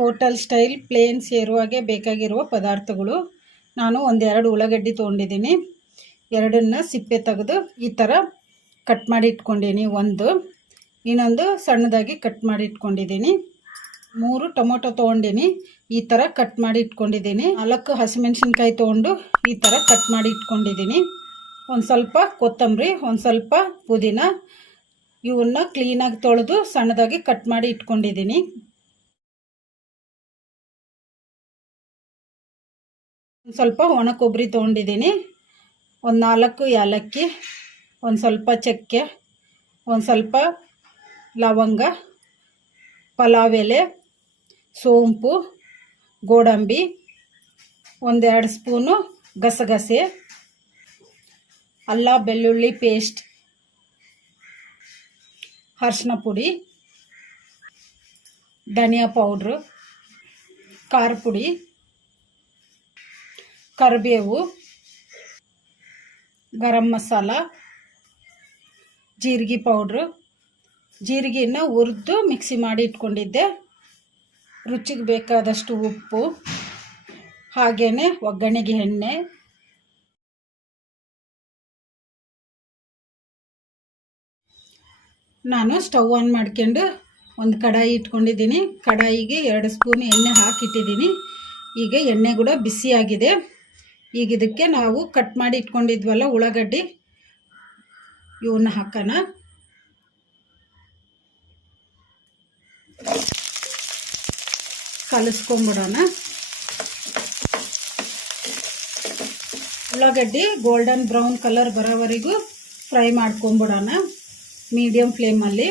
hotel style plane ಸೇರುವಾಗೆ ಬೇಕಾಗಿರುವ ಪದಾರ್ಥಗಳು ನಾನು ಒಂದೆರಡು ಉಳ್ಳಾಗಡ್ಡಿ ತೊಗೊಂಡಿದ್ದೀನಿ ಎರಡನ್ನು ಸಿಪ್ಪೆ ತೆಗೆದು ಈ ಥರ ಕಟ್ ಮಾಡಿ ಇಟ್ಕೊಂಡಿದ್ದೀನಿ ಒಂದು ಇನ್ನೊಂದು ಸಣ್ಣದಾಗಿ ಕಟ್ ಮಾಡಿ ಇಟ್ಕೊಂಡಿದ್ದೀನಿ ಮೂರು ಟೊಮೊಟೊ ತೊಗೊಂಡಿನಿ ಈ ಥರ ಕಟ್ ಮಾಡಿ ಇಟ್ಕೊಂಡಿದ್ದೀನಿ ನಾಲ್ಕು ಹಸಿಮೆಣಸಿನ್ಕಾಯಿ ತೊಗೊಂಡು ಈ ಥರ ಕಟ್ ಮಾಡಿ ಇಟ್ಕೊಂಡಿದ್ದೀನಿ ಒಂದು ಸ್ವಲ್ಪ ಕೊತ್ತಂಬರಿ ಒಂದು ಸ್ವಲ್ಪ ಪುದೀನ ಇವನ್ನ ಕ್ಲೀನಾಗಿ ತೊಳೆದು ಸಣ್ಣದಾಗಿ ಕಟ್ ಮಾಡಿ ಇಟ್ಕೊಂಡಿದ್ದೀನಿ ಒಂದು ಸ್ವಲ್ಪ ಒಣ ಕೊಬ್ಬರಿ ತೊಗೊಂಡಿದ್ದೀನಿ ಒಂದು ನಾಲ್ಕು ಏಲಕ್ಕಿ ಒಂದು ಸ್ವಲ್ಪ ಚಕ್ಕೆ ಒಂದು ಸ್ವಲ್ಪ ಲವಂಗ ಪಲಾವ್ ಎಲೆ ಸೋಂಪು ಗೋಡಂಬಿ ಒಂದೆರಡು ಸ್ಪೂನು ಗಸಗಸೆ ಅಲ್ಲ ಬೆಳ್ಳುಳ್ಳಿ ಪೇಸ್ಟ್ ಅರ್ಶಿನ ಪುಡಿ ಧನಿಯಾ ಪೌಡ್ರು ಖಾರ ಪುಡಿ ಕರಿಬೇವು ಗರಂ ಮಸಾಲ ಜೀರಿಗೆ ಪೌಡ್ರು ಜೀರಿಗೆನ ಹುರಿದು ಮಿಕ್ಸಿ ಮಾಡಿ ಇಟ್ಕೊಂಡಿದ್ದೆ ರುಚಿಗೆ ಬೇಕಾದಷ್ಟು ಉಪ್ಪು ಹಾಗೆಯೇ ಒಗ್ಗರಣೆಗೆ ಎಣ್ಣೆ ನಾನು ಸ್ಟವ್ ಆನ್ ಮಾಡ್ಕೊಂಡು ಒಂದು ಕಡಾಯಿ ಇಟ್ಕೊಂಡಿದ್ದೀನಿ ಕಡಾಯಿಗೆ ಎರಡು ಸ್ಪೂನ್ ಎಣ್ಣೆ ಹಾಕಿಟ್ಟಿದ್ದೀನಿ ಈಗ ಎಣ್ಣೆ ಕೂಡ ಬಿಸಿಯಾಗಿದೆ ಈಗ ಇದಕ್ಕೆ ನಾವು ಕಟ್ ಮಾಡಿ ಇಟ್ಕೊಂಡಿದ್ವಲ್ಲ ಉಳ್ಳಾಗಡ್ಡಿ ಇವನ್ನ ಹಾಕೋಣ ಕಲಸ್ಕೊಂಬಿಡೋಣ ಉಳ್ಳಾಗಡ್ಡಿ ಗೋಲ್ಡನ್ ಬ್ರೌನ್ ಕಲರ್ ಬರೋವರೆಗೂ ಫ್ರೈ ಮಾಡ್ಕೊಂಬಿಡೋಣ ಮೀಡಿಯಮ್ ಫ್ಲೇಮಲ್ಲಿ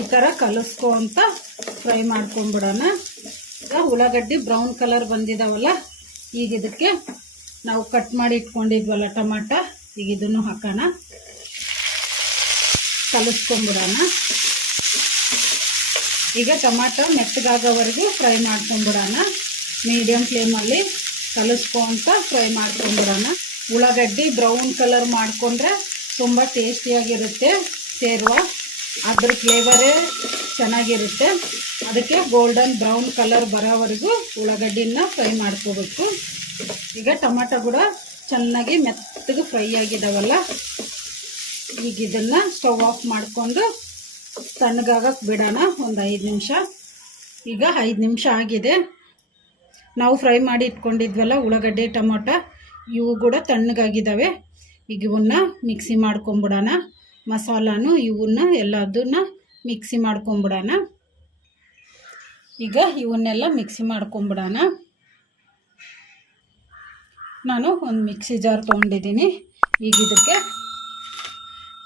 ಈ ಥರ ಕಲಿಸ್ಕೊ ಅಂತ ಫ್ರೈ ಮಾಡ್ಕೊಂಬಿಡೋಣ ಈಗ ಉಳ್ಳಾಗಡ್ಡಿ ಬ್ರೌನ್ ಕಲರ್ ಬಂದಿದ್ದಾವಲ್ಲ ಈಗ ಇದಕ್ಕೆ ನಾವು ಕಟ್ ಮಾಡಿ ಇಟ್ಕೊಂಡಿದ್ವಲ್ಲ ಟೊಮಾಟ ಈಗ ಇದನ್ನು ಹಾಕೋಣ ಕಲಿಸ್ಕೊಂಬಿಡೋಣ ಈಗ ಟೊಮಾಟೊ ಮೆತ್ತಗಾಗೋವರೆಗೂ ಫ್ರೈ ಮಾಡ್ಕೊಂಬಿಡೋಣ ಮೀಡಿಯಮ್ ಫ್ಲೇಮಲ್ಲಿ ಕಲಿಸ್ಕೊಂತ ಫ್ರೈ ಮಾಡ್ಕೊಂಬಿಡೋಣ ಉಳ್ಳಾಗಡ್ಡಿ ಬ್ರೌನ್ ಕಲರ್ ಮಾಡಿಕೊಂಡ್ರೆ ತುಂಬ ಟೇಸ್ಟಿಯಾಗಿರುತ್ತೆ ಸೇರುವ ಅದ್ರ ಫ್ಲೇವರೇ ಚೆನ್ನಾಗಿರುತ್ತೆ ಅದಕ್ಕೆ ಗೋಲ್ಡನ್ ಬ್ರೌನ್ ಕಲರ್ ಬರೋವರೆಗೂ ಉಳ್ಳಾಗಡ್ಡಿನ ಫ್ರೈ ಮಾಡ್ಕೋಬೇಕು ಈಗ ಟೊಮೆಟೊ ಕೂಡ ಚೆನ್ನಾಗಿ ಮೆತ್ತಗೆ ಫ್ರೈ ಆಗಿದ್ದಾವಲ್ಲ ಈಗ ಇದನ್ನು ಸ್ಟವ್ ಆಫ್ ಮಾಡಿಕೊಂಡು ತಣ್ಣಗಾಗಕ್ಕೆ ಬಿಡೋಣ ಒಂದು ಐದು ನಿಮಿಷ ಈಗ ಐದು ನಿಮಿಷ ಆಗಿದೆ ನಾವು ಫ್ರೈ ಮಾಡಿ ಇಟ್ಕೊಂಡಿದ್ವಲ್ಲ ಉಳ್ಳಾಗಡ್ಡೆ ಟೊಮೊಟೊ ಇವು ಕೂಡ ತಣ್ಣಗಾಗಿದ್ದಾವೆ ಈಗ ಇವನ್ನ ಮಿಕ್ಸಿ ಮಾಡ್ಕೊಂಬಿಡೋಣ ಮಸಾಲಾನು ಇವನ್ನ ಎಲ್ಲದನ್ನ ಮಿಕ್ಸಿ ಮಾಡ್ಕೊಂಬಿಡೋಣ ಈಗ ಇವನ್ನೆಲ್ಲ ಮಿಕ್ಸಿ ಮಾಡ್ಕೊಂಬಿಡೋಣ ನಾನು ಒಂದು ಮಿಕ್ಸಿ ಜಾರ್ ತೊಗೊಂಡಿದ್ದೀನಿ ಈಗ ಇದಕ್ಕೆ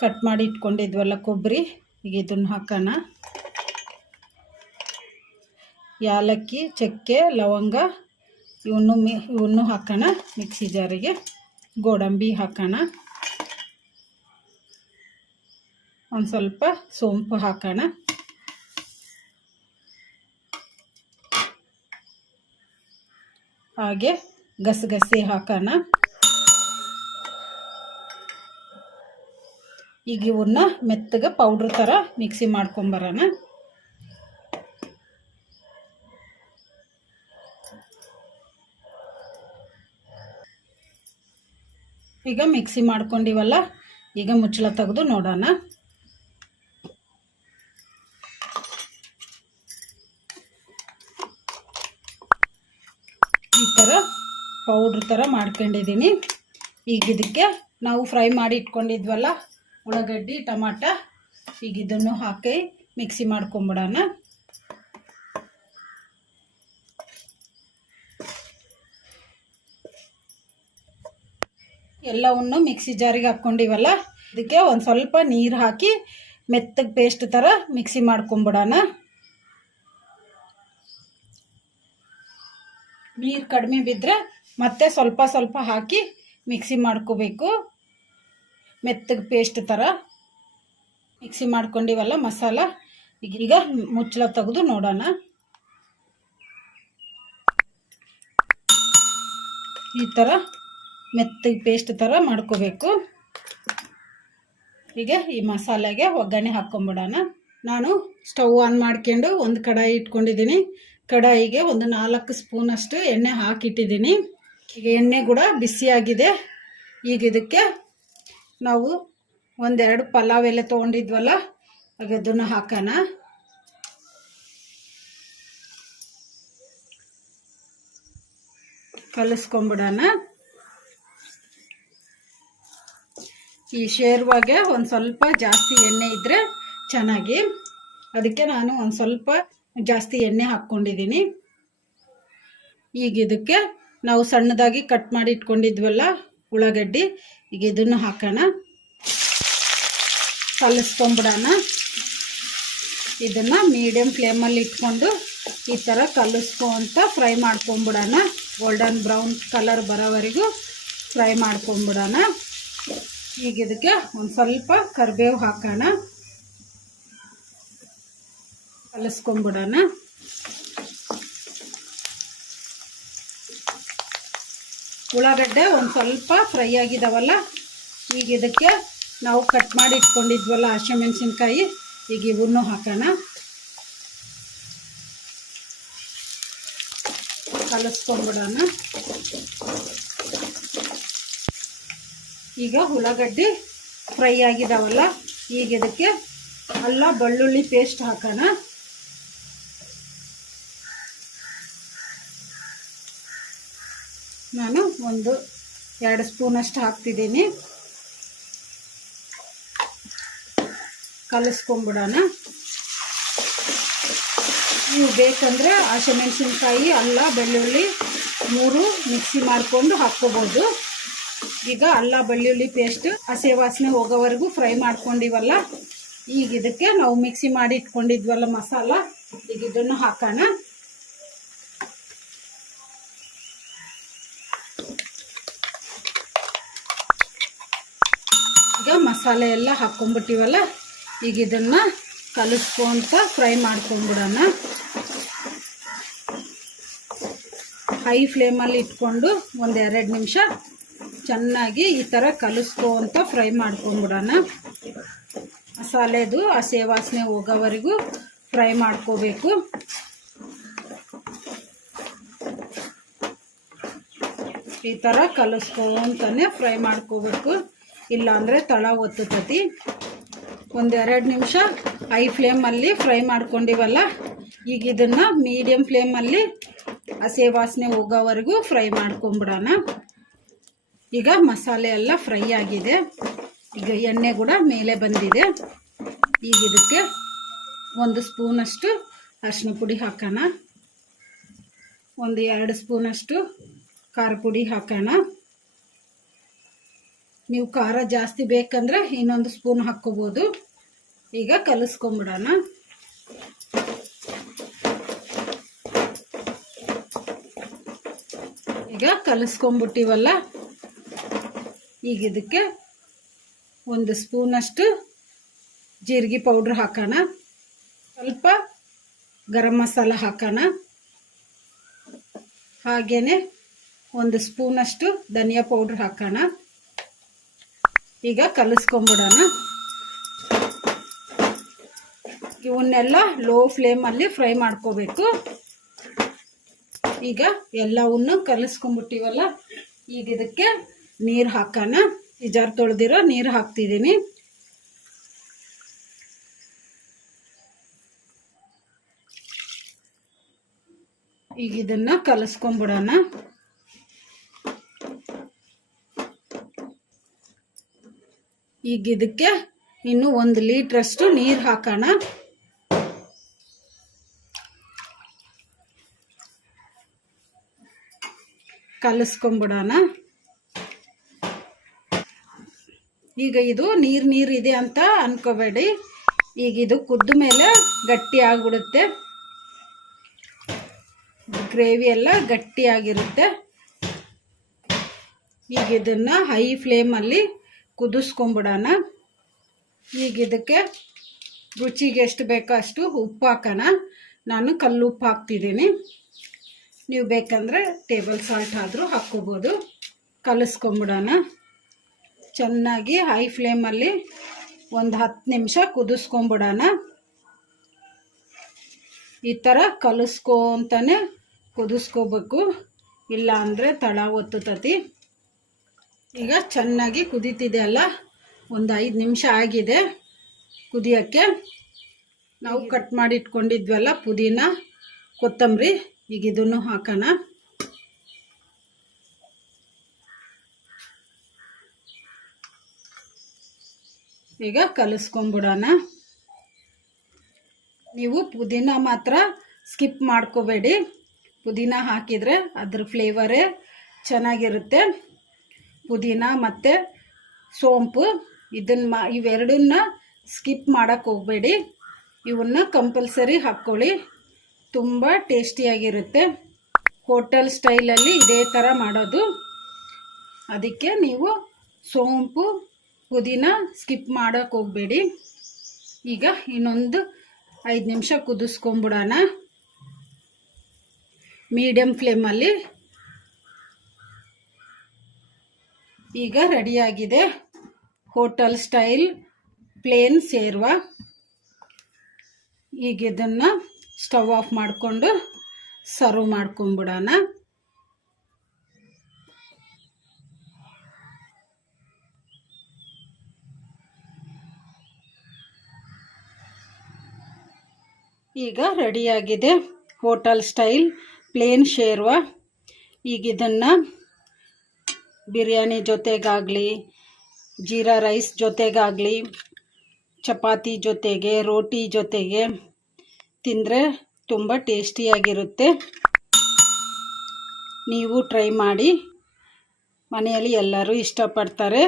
ಕಟ್ ಮಾಡಿ ಇಟ್ಕೊಂಡಿದ್ವಲ್ಲ ಕೊಬ್ಬರಿ ಈಗ ಇದನ್ನ ಹಾಕೋಣ ಯಾಲಕ್ಕಿ ಚಕ್ಕೆ ಲವಂಗ ಇವನ್ನು ಮಿ ಇವನ್ನು ಹಾಕೋಣ ಮಿಕ್ಸಿ ಜಾರಿಗೆ ಗೋಡಂಬಿ ಹಾಕೋಣ ಒಂದು ಸ್ವಲ್ಪ ಸೋಂಪು ಹಾಕೋಣ ಹಾಗೆ ಗಸಗಸೆ ಹಾಕೋಣ ಈಗ ಇವನ್ನ ಮೆತ್ತಗೆ ಪೌಡ್ರ್ ಥರ ಮಿಕ್ಸಿ ಮಾಡ್ಕೊಂಬರೋಣ ಈಗ ಮಿಕ್ಸಿ ಮಾಡ್ಕೊಂಡಿವಲ್ಲ ಈಗ ಮುಚ್ಚಳ ತೆಗೆದು ನೋಡೋಣ ಪೌಡ್ರ್ ಥರ ಮಾಡ್ಕೊಂಡಿದ್ದೀನಿ ಈಗ ಇದಕ್ಕೆ ನಾವು ಫ್ರೈ ಮಾಡಿ ಇಟ್ಕೊಂಡಿದ್ವಲ್ಲ ಉಳ್ಳಾಗಡ್ಡಿ ಟಮಾಟ ಈಗ ಇದನ್ನು ಹಾಕಿ ಮಿಕ್ಸಿ ಮಾಡ್ಕೊಂಬಿಡೋಣ ಎಲ್ಲವನ್ನು ಮಿಕ್ಸಿ ಜಾರಿಗೆ ಹಾಕ್ಕೊಂಡಿವಲ್ಲ ಇದಕ್ಕೆ ಒಂದು ಸ್ವಲ್ಪ ನೀರು ಹಾಕಿ ಮೆತ್ತಗೆ ಪೇಸ್ಟ್ ಥರ ಮಿಕ್ಸಿ ಮಾಡ್ಕೊಂಬಿಡೋಣ ನೀರು ಕಡಿಮೆ ಬಿದ್ದರೆ ಮತ್ತೆ ಸ್ವಲ್ಪ ಸ್ವಲ್ಪ ಹಾಕಿ ಮಿಕ್ಸಿ ಮಾಡ್ಕೋಬೇಕು ಮೆತ್ತಗೆ ಪೇಸ್ಟ್ ಥರ ಮಿಕ್ಸಿ ಮಾಡ್ಕೊಂಡಿವಲ್ಲ ಮಸಾಲ ಈಗ ಮುಚ್ಚಳ ತೆಗೆದು ನೋಡೋಣ ಈ ಥರ ಮೆತ್ತಗೆ ಪೇಸ್ಟ್ ಥರ ಮಾಡ್ಕೋಬೇಕು ಈಗ ಈ ಮಸಾಲೆಗೆ ಒಗ್ಗರಣೆ ಹಾಕ್ಕೊಂಬಿಡೋಣ ನಾನು ಸ್ಟವ್ ಆನ್ ಮಾಡ್ಕೊಂಡು ಒಂದು ಕಡಾಯಿ ಇಟ್ಕೊಂಡಿದ್ದೀನಿ ಕಡಾಯಿಗೆ ಒಂದು ನಾಲ್ಕು ಸ್ಪೂನಷ್ಟು ಎಣ್ಣೆ ಹಾಕಿಟ್ಟಿದ್ದೀನಿ ಎಣ್ಣೆ ಕೂಡ ಬಿಸಿಯಾಗಿದೆ ಈಗ ಇದಕ್ಕೆ ನಾವು ಒಂದೆರಡು ಪಲಾವ್ ಎಲ್ಲ ತೊಗೊಂಡಿದ್ವಲ್ಲ ಆಗ ಅದನ್ನು ಹಾಕೋಣ ಕಲಿಸ್ಕೊಂಬಿಡೋಣ ಈ ಶೇರ್ವಾಗೆ ಒಂದು ಸ್ವಲ್ಪ ಜಾಸ್ತಿ ಎಣ್ಣೆ ಇದ್ದರೆ ಚೆನ್ನಾಗಿ ಅದಕ್ಕೆ ನಾನು ಒಂದು ಸ್ವಲ್ಪ ಜಾಸ್ತಿ ಎಣ್ಣೆ ಹಾಕ್ಕೊಂಡಿದ್ದೀನಿ ಈಗ ಇದಕ್ಕೆ ನಾವು ಸಣ್ಣದಾಗಿ ಕಟ್ ಮಾಡಿ ಇಟ್ಕೊಂಡಿದ್ವಲ್ಲ ಉಳ್ಳಾಗಡ್ಡಿ ಈಗ ಇದನ್ನು ಹಾಕೋಣ ಕಲಸ್ಕೊಂಬಿಡೋಣ ಇದನ್ನು ಮೀಡಿಯಮ್ ಫ್ಲೇಮಲ್ಲಿ ಇಟ್ಕೊಂಡು ಈ ಥರ ಕಲಿಸ್ಕೊಂತ ಫ್ರೈ ಮಾಡ್ಕೊಂಬಿಡೋಣ ಗೋಲ್ಡನ್ ಬ್ರೌನ್ ಕಲರ್ ಬರೋವರೆಗೂ ಫ್ರೈ ಮಾಡ್ಕೊಂಬಿಡೋಣ ಈಗ ಇದಕ್ಕೆ ಒಂದು ಸ್ವಲ್ಪ ಕರಿಬೇವು ಹಾಕೋಣ ಕಲಸ್ಕೊಂಬಿಡೋಣ ಉಳ್ಳಾಗಡ್ಡೆ ಒಂದು ಸ್ವಲ್ಪ ಫ್ರೈ ಆಗಿದ್ದಾವಲ್ಲ ಈಗ ಇದಕ್ಕೆ ನಾವು ಕಟ್ ಮಾಡಿ ಇಟ್ಕೊಂಡಿದ್ವಲ್ಲ ಹಸಿಮೆಣಸಿನ್ಕಾಯಿ ಈಗ ಇವನ್ನೂ ಹಾಕೋಣ ಕಲಸ್ಕೊಂಡ್ಬಿಡೋಣ ಈಗ ಉಳ್ಳಾಗಡ್ಡಿ ಫ್ರೈ ಆಗಿದ್ದಾವಲ್ಲ ಈಗ ಇದಕ್ಕೆ ಅಲ್ಲ ಬೆಳ್ಳುಳ್ಳಿ ಪೇಸ್ಟ್ ಹಾಕೋಣ ನಾನು ಒಂದು ಎರಡು ಸ್ಪೂನಷ್ಟು ಹಾಕ್ತಿದ್ದೀನಿ ಕಲಿಸ್ಕೊಂಬಿಡೋಣ ನೀವು ಬೇಕಂದರೆ ಹಸಿಮೆಣಸಿನ್ಕಾಯಿ ಅಲ್ಲ ಬೆಳ್ಳುಳ್ಳಿ ಮೂರು ಮಿಕ್ಸಿ ಮಾಡಿಕೊಂಡು ಹಾಕ್ಕೋಬೋದು ಈಗ ಅಲ್ಲ ಬೆಳ್ಳುಳ್ಳಿ ಪೇಸ್ಟ್ ಹಸಿ ವಾಸನೆ ಹೋಗೋವರೆಗೂ ಫ್ರೈ ಮಾಡ್ಕೊಂಡಿವಲ್ಲ ಈಗ ಇದಕ್ಕೆ ನಾವು ಮಿಕ್ಸಿ ಮಾಡಿ ಇಟ್ಕೊಂಡಿದ್ವಲ್ಲ ಮಸಾಲ ಈಗ ಇದನ್ನು ಹಾಕೋಣ ಈಗ ಮಸಾಲೆ ಎಲ್ಲ ಹಾಕ್ಕೊಂಬಿಟ್ಟಿವಲ್ಲ ಈಗ ಇದನ್ನ ಕಲಿಸ್ಕೊಂತ ಫ್ರೈ ಮಾಡ್ಕೊಂಬಿಡೋಣ ಹೈ ಫ್ಲೇಮಲ್ಲಿ ಇಟ್ಕೊಂಡು ಎರಡು ನಿಮಿಷ ಚೆನ್ನಾಗಿ ಈ ಥರ ಕಲಿಸ್ಕೊಂತ ಫ್ರೈ ಮಾಡ್ಕೊಂಬಿಡೋಣ ಮಸಾಲೆದು ಆ ಸೇವಾಸನೆ ಹೋಗೋವರೆಗೂ ಫ್ರೈ ಮಾಡ್ಕೋಬೇಕು ಈ ಥರ ಕಲಿಸ್ಕೊಂತಾನೆ ಫ್ರೈ ಮಾಡ್ಕೋಬೇಕು ಇಲ್ಲಾಂದರೆ ತಳ ಒತ್ತುತ್ತತಿ ಒಂದೆರಡು ನಿಮಿಷ ಹೈ ಫ್ಲೇಮಲ್ಲಿ ಫ್ರೈ ಮಾಡ್ಕೊಂಡಿವಲ್ಲ ಈಗ ಇದನ್ನು ಮೀಡಿಯಮ್ ಫ್ಲೇಮಲ್ಲಿ ಹಸಿ ವಾಸನೆ ಹೋಗೋವರೆಗೂ ಫ್ರೈ ಮಾಡ್ಕೊಂಬಿಡೋಣ ಈಗ ಮಸಾಲೆ ಎಲ್ಲ ಫ್ರೈ ಆಗಿದೆ ಈಗ ಎಣ್ಣೆ ಕೂಡ ಮೇಲೆ ಬಂದಿದೆ ಈಗ ಇದಕ್ಕೆ ಒಂದು ಸ್ಪೂನಷ್ಟು ಅರಿಶಿಣ ಪುಡಿ ಹಾಕೋಣ ಒಂದು ಎರಡು ಸ್ಪೂನಷ್ಟು ಖಾರ ಪುಡಿ ಹಾಕೋಣ ನೀವು ಖಾರ ಜಾಸ್ತಿ ಬೇಕಂದ್ರೆ ಇನ್ನೊಂದು ಸ್ಪೂನ್ ಹಾಕ್ಕೋಬೋದು ಈಗ ಕಲಿಸ್ಕೊಂಬಿಡೋಣ ಈಗ ಕಲಿಸ್ಕೊಂಬಿಟ್ಟಿವಲ್ಲ ಈಗ ಇದಕ್ಕೆ ಒಂದು ಸ್ಪೂನಷ್ಟು ಜೀರಿಗೆ ಪೌಡ್ರ್ ಹಾಕೋಣ ಸ್ವಲ್ಪ ಗರಂ ಮಸಾಲ ಹಾಕೋಣ ಹಾಗೇನೆ ಒಂದು ಸ್ಪೂನಷ್ಟು ಧನಿಯಾ ಪೌಡ್ರ್ ಹಾಕೋಣ ಈಗ ಕಲಿಸ್ಕೊಂಬಿಡೋಣ ಇವನ್ನೆಲ್ಲ ಲೋ ಫ್ಲೇಮಲ್ಲಿ ಫ್ರೈ ಮಾಡ್ಕೋಬೇಕು ಈಗ ಎಲ್ಲವನ್ನು ಕಲಿಸ್ಕೊಂಬಿಟ್ಟಿವಲ್ಲ ಈಗ ಇದಕ್ಕೆ ನೀರು ಹಾಕೋಣ ಈ ಜಾರ್ ತೊಳೆದಿರೋ ನೀರು ಹಾಕ್ತಿದ್ದೀನಿ ಈಗ ಇದನ್ನ ಕಲಿಸ್ಕೊಂಬಿಡೋಣ ಈಗ ಇದಕ್ಕೆ ಇನ್ನು ಒಂದು ಲೀಟ್ರಷ್ಟು ನೀರು ಹಾಕೋಣ ಕಲಸ್ಕೊಂಬಿಡೋಣ ಈಗ ಇದು ನೀರು ನೀರು ಇದೆ ಅಂತ ಅನ್ಕೋಬೇಡಿ ಈಗ ಇದು ಕುದ್ದ ಮೇಲೆ ಗಟ್ಟಿ ಆಗಿಬಿಡುತ್ತೆ ಗ್ರೇವಿ ಎಲ್ಲ ಗಟ್ಟಿಯಾಗಿರುತ್ತೆ ಈಗ ಇದನ್ನು ಹೈ ಫ್ಲೇಮಲ್ಲಿ ಕುದಿಸ್ಕೊಂಬಿಡೋಣ ಈಗ ಇದಕ್ಕೆ ರುಚಿಗೆ ಎಷ್ಟು ಬೇಕೋ ಅಷ್ಟು ಉಪ್ಪು ಹಾಕೋಣ ನಾನು ಕಲ್ಲು ಉಪ್ಪು ಹಾಕ್ತಿದ್ದೀನಿ ನೀವು ಬೇಕಂದರೆ ಟೇಬಲ್ ಸಾಲ್ಟ್ ಆದರೂ ಹಾಕ್ಕೋಬೋದು ಕಲಿಸ್ಕೊಂಬಿಡೋಣ ಚೆನ್ನಾಗಿ ಹೈ ಫ್ಲೇಮಲ್ಲಿ ಒಂದು ಹತ್ತು ನಿಮಿಷ ಕುದಿಸ್ಕೊಂಬಿಡೋಣ ಈ ಥರ ಕಲಸ್ಕೊತಾನೆ ಕುದಿಸ್ಕೋಬೇಕು ಇಲ್ಲ ಅಂದರೆ ತಳ ಒತ್ತುತ್ತತಿ ಈಗ ಚೆನ್ನಾಗಿ ಕುದೀತಿದೆ ಅಲ್ಲ ಒಂದು ಐದು ನಿಮಿಷ ಆಗಿದೆ ಕುದಿಯೋಕ್ಕೆ ನಾವು ಕಟ್ ಮಾಡಿ ಇಟ್ಕೊಂಡಿದ್ವಲ್ಲ ಪುದೀನ ಕೊತ್ತಂಬರಿ ಈಗ ಇದನ್ನು ಹಾಕೋಣ ಈಗ ಕಲಿಸ್ಕೊಂಬಿಡೋಣ ನೀವು ಪುದೀನ ಮಾತ್ರ ಸ್ಕಿಪ್ ಮಾಡ್ಕೋಬೇಡಿ ಪುದೀನ ಹಾಕಿದರೆ ಅದ್ರ ಫ್ಲೇವರೇ ಚೆನ್ನಾಗಿರುತ್ತೆ ಪುದೀನ ಮತ್ತು ಸೋಂಪು ಇದನ್ನು ಮಾ ಇವೆರಡನ್ನ ಸ್ಕಿಪ್ ಮಾಡೋಕ್ಕೆ ಹೋಗಬೇಡಿ ಇವನ್ನ ಕಂಪಲ್ಸರಿ ಹಾಕ್ಕೊಳ್ಳಿ ತುಂಬ ಟೇಸ್ಟಿಯಾಗಿರುತ್ತೆ ಹೋಟೆಲ್ ಸ್ಟೈಲಲ್ಲಿ ಇದೇ ಥರ ಮಾಡೋದು ಅದಕ್ಕೆ ನೀವು ಸೋಂಪು ಪುದೀನ ಸ್ಕಿಪ್ ಮಾಡೋಕ್ಕೆ ಹೋಗಬೇಡಿ ಈಗ ಇನ್ನೊಂದು ಐದು ನಿಮಿಷ ಕುದಿಸ್ಕೊಂಬಿಡೋಣ ಮೀಡಿಯಮ್ ಫ್ಲೇಮಲ್ಲಿ ಈಗ ರೆಡಿಯಾಗಿದೆ ಹೋಟಲ್ ಸ್ಟೈಲ್ ಪ್ಲೇನ್ ಸೇರುವ ಈಗ ಇದನ್ನು ಸ್ಟವ್ ಆಫ್ ಮಾಡಿಕೊಂಡು ಸರ್ವ್ ಮಾಡ್ಕೊಂಬಿಡೋಣ ಈಗ ರೆಡಿಯಾಗಿದೆ ಹೋಟಲ್ ಸ್ಟೈಲ್ ಪ್ಲೇನ್ ಶೇರ್ವ ಈಗ ಇದನ್ನು ಬಿರಿಯಾನಿ ಜೊತೆಗಾಗಲಿ ಜೀರಾ ರೈಸ್ ಜೊತೆಗಾಗಲಿ ಚಪಾತಿ ಜೊತೆಗೆ ರೋಟಿ ಜೊತೆಗೆ ತಿಂದರೆ ತುಂಬ ಟೇಸ್ಟಿಯಾಗಿರುತ್ತೆ ನೀವು ಟ್ರೈ ಮಾಡಿ ಮನೆಯಲ್ಲಿ ಎಲ್ಲರೂ ಇಷ್ಟಪಡ್ತಾರೆ